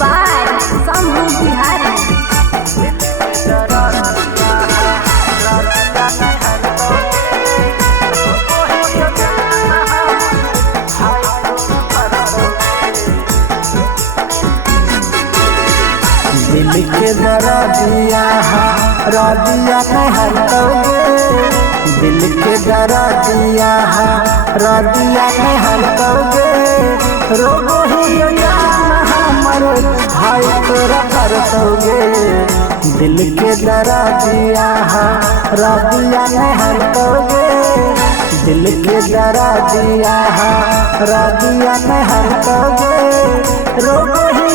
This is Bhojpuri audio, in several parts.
by Sambhu Bihari. दिल के दर्दिया रदिया में हटोगे, दिल के दर्दिया रदिया में हटोगे, रोगो ही हमर भाई तोरा करतोगे। दिल के दर्दिया रदिया में हटोगे, दिल के दर्दिया रदिया में हटोगे, रोगो ही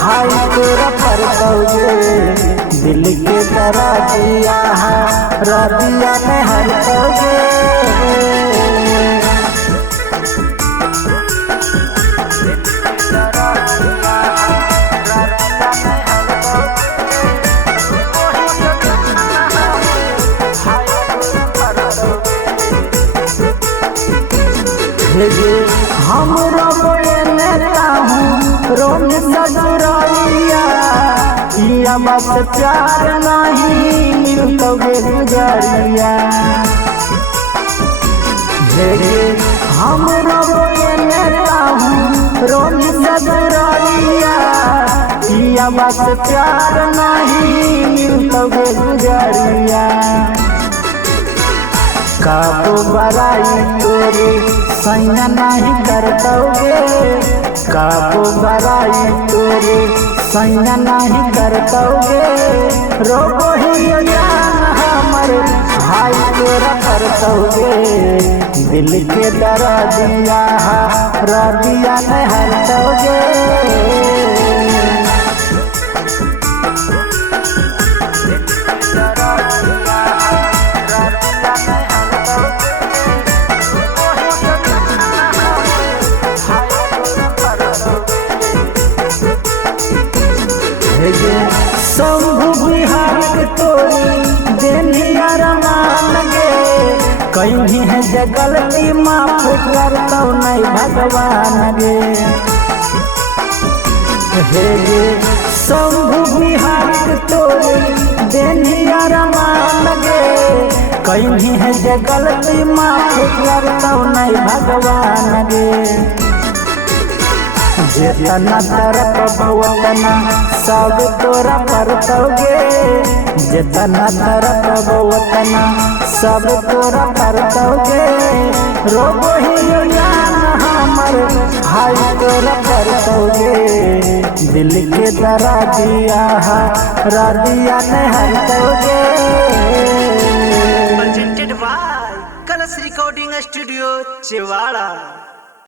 भाई तोरा करतोगे। दिल के दर्दिया रदिया में हटोगे। हम नेता हूँ रोन सजुराइया, या बस प्यार नहीं मिलतोगे गुजरिया। हम नेता हूँ रोन सजुराइया, या बस प्यार नहीं मिलतोगे गुजरिया। काबू बराई तोरे सैया नहीं करतोगे, काबू बराई तोरे सैया नहीं करतोगे, रोगो ही हमर भाई तोरा करतोगे। दिल के दर्दिया रदिया में हटोगे। शंभु बिहारी तोरी देनिया रमान गे, कहीं है जगलती माफ करतो नहीं भगवान गे। शंभु बिहारी तोरी देनिया रमान गे, कहीं है जगलती माफ करतो नहीं भगवान गे। जितना तरफ उतना सब तोरा करतोगे, जितना तरफ उतना सब तोरा करतोगे, रोगो ही हमर भाई तोरा करतोगे। दिल के दर्दिया रदिया में हटोगे। Presented by Colors Recording Studio, Chewala।